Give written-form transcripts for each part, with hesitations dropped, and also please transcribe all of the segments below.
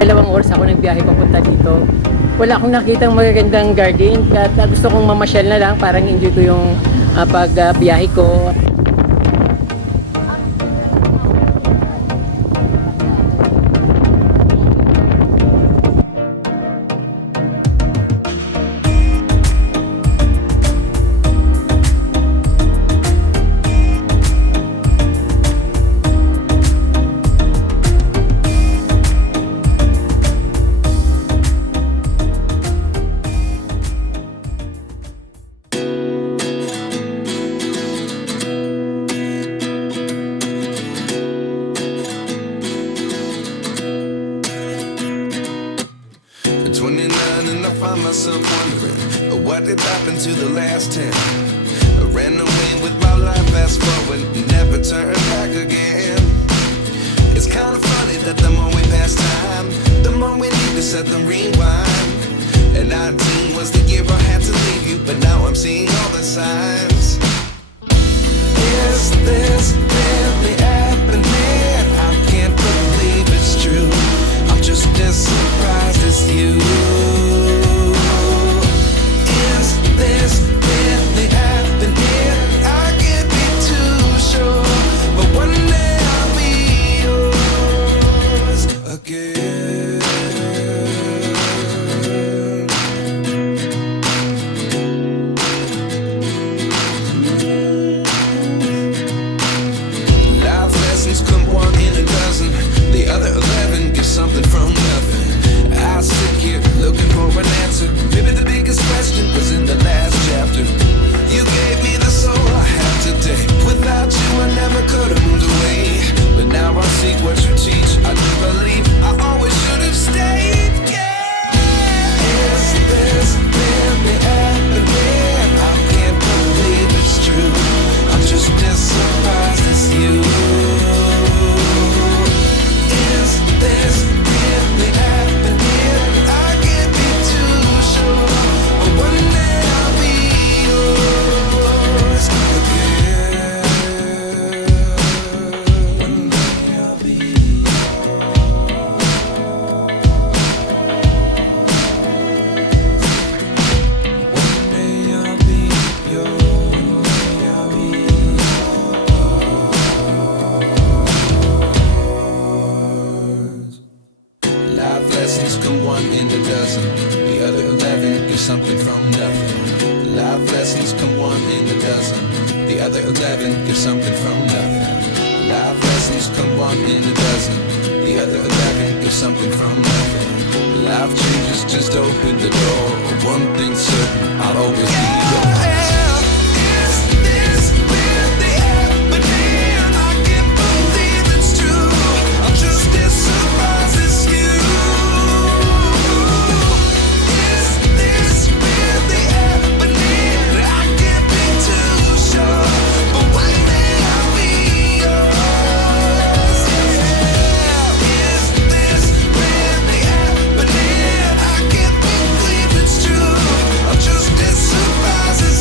2 oras ako nagbiyahe papunta dito. Wala akong nakitang magagandang garden at gusto kong mamasyal na lang, parang enjoy ko yung pagbiyahe ko. Myself wondering what did happen to the last 10. I ran away with my life, fast forward, never turn back again. It's kind of funny that the more we pass time, the more we need to set the rewind. And 19 was the year I had to leave you, but now I'm seeing all the signs. Is this really happening? I can't believe it's true. I'm just as surprised as you. This really happening? I can't be too sure, but one day I'll be yours again. Life lessons come 1 in a dozen. The other 11 get something from nothing. I sit here looking for an answer. Maybe the biggest question was in the last chapter. You gave me the soul I have today. Without you I never could have moved away. But now I see what you teach. I do believe I always should have stayed. Yeah. Is this really happening? I can't believe it's true. I'm just as surprised as you. Is this really happening? I can't be too sure, but one day I'll be yours again. One day I'll be One day I'll be yours. Life lessons come 1 in a dozen. The other 11 get something from nothing. Life lessons come 1 in a dozen. The other 11 get something from nothing. Life lessons come 1 in a dozen. The other 11 get something from nothing. Life changes just open the door. One thing's certain, I'll always be yours. Just as surprised as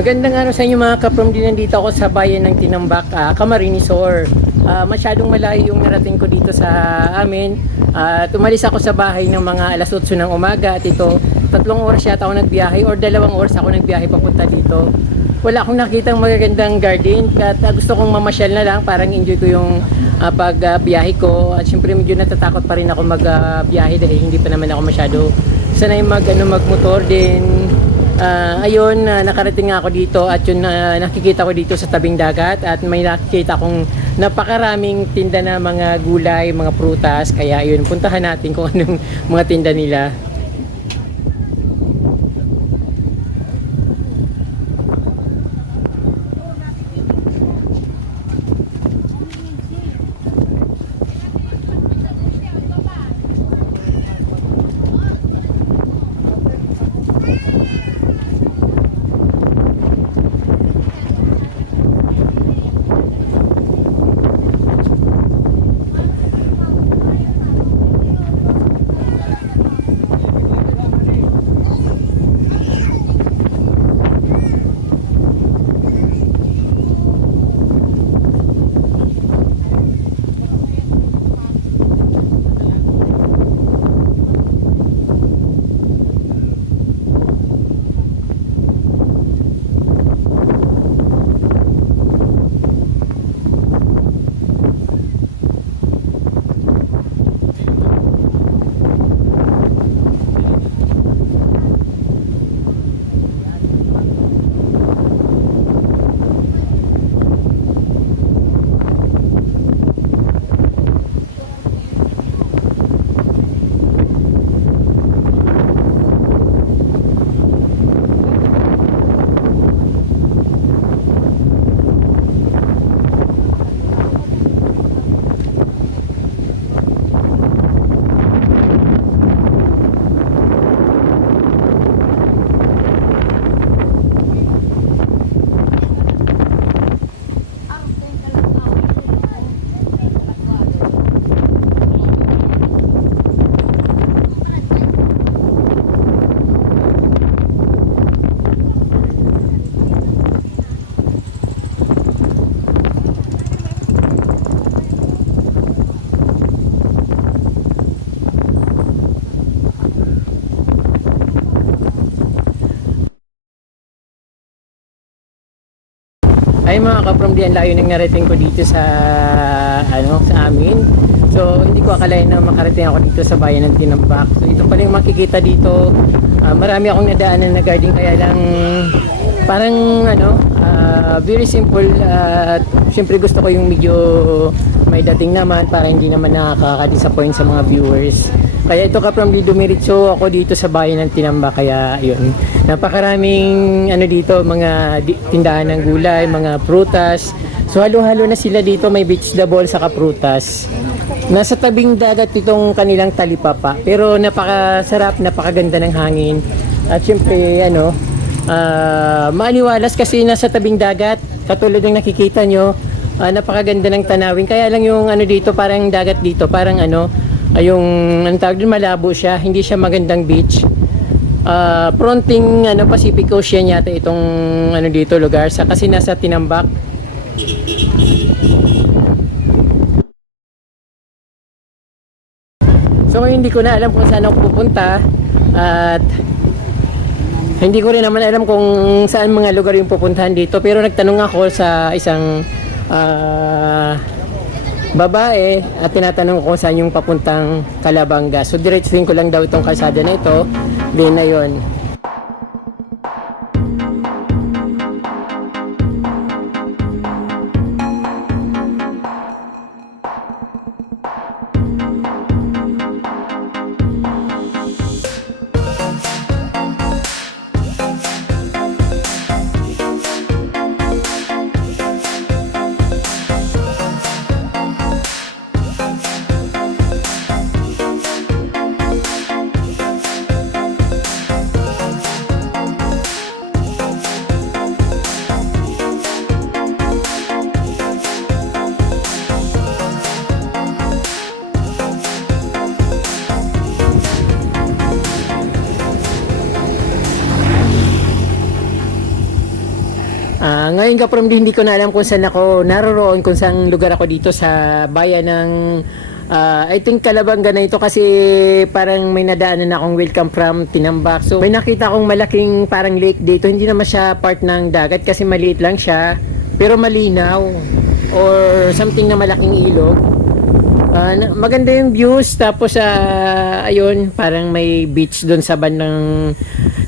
Magandang araw sa inyo mga kaprom, din nandito ako sa bayan ng Tinambak, Camarinesor. Masyadong malayo yung narating ko dito sa amin. Tumalis ako sa bahay ng mga alas 8 ng umaga at ito, 3 oras yata ako nagbiyahe or 2 oras ako nagbiyahe papunta dito. Wala akong nakitang magagandang garden at gusto kong mamasyal na lang, parang enjoy ko yung pagbiyahe ko. At syempre medyo natatakot pa rin ako magbiyahe dahil hindi pa naman ako masyado sanay magmotor din. Ayun, nakarating nga ako dito at yun nakikita ko dito sa tabing dagat at may nakikita kong napakaraming tinda na mga gulay, mga prutas, kaya yun, puntahan natin kung anong mga tinda nila. Ay mga kaprom, diyan layo nang narating ko dito sa sa amin. So hindi ko akalain na makarating ako dito sa bayan ng Tinambak. So ito pala yung makikita dito. Marami akong nadaanan na garden, kaya lang parang very simple at syempre gusto ko yung medyo may dating naman para hindi naman nakaka-disappoint sa mga viewers. Kaya ito kaprom, dumiritso ako dito sa bayan ng Tinambak, kaya yun. Napakaraming dito, mga tindahan ng gulay, mga prutas. So halo-halo na sila dito, may vegetable saka prutas. Nasa tabing dagat itong kanilang talipapa, pero napakasarap, napakaganda ng hangin. At syempre maaniwalas kasi nasa tabing dagat, katulad ng nakikita nyo, napakaganda ng tanawin. Kaya lang yung dito, parang dagat dito, parang yung tawag din, malabo siya, hindi siya magandang beach. Fronting Pacific Ocean yata itong dito lugar kasi nasa Tinambak. So ngayon hindi ko na alam kung saan ako pupunta at hindi ko rin naman alam kung saan mga lugar yung pupuntahan dito, pero nagtanong ako sa isang babae at tinatanong ko saan yung papuntang Calabanga. So diretsuhin ko lang daw itong kalsada na ito, din na yun. Ngayon ka from hindi ko na alam kung saan ako naroroon, kung saan lugar ako dito sa bayan ng I think Calabanga na ito, kasi parang may nadaanan akong welcome from Tinambak. So may nakita akong malaking parang lake dito. Hindi naman siya part ng dagat kasi maliit lang siya, pero malinaw or something na malaking ilog. Maganda yung views, tapos ayun, parang may beach doon sa bandang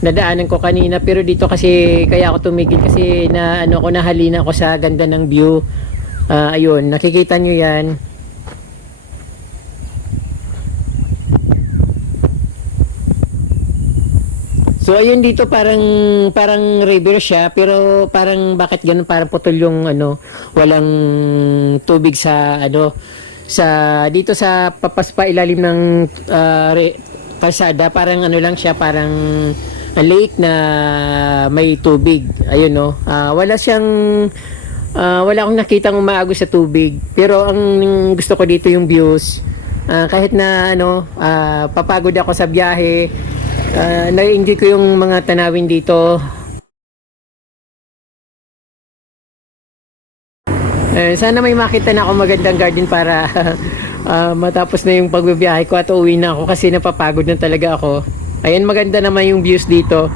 nadaanan ko kanina, pero dito kasi kaya ako tumigil kasi na ano ko, nahalina ako sa ganda ng view. Ayun, nakikita nyo yan. So ayun, dito parang river siya, pero parang bakit ganun, parang putol yung ano, walang tubig sa ano, sa dito sa papaspa ilalim ng kalsada, parang ano lang siya, parang lake na may tubig. Ayun, no. Wala akong nakitang umaagos sa tubig, pero ang gusto ko dito yung views. Kahit na ano, papagod ako sa biyahe, na-enjoy ko yung mga tanawin dito. Sana may makita na ako magandang garden para matapos na yung pagbibiyahe ko at uwi na ako kasi napapagod na talaga ako. Ayan, maganda naman yung views dito.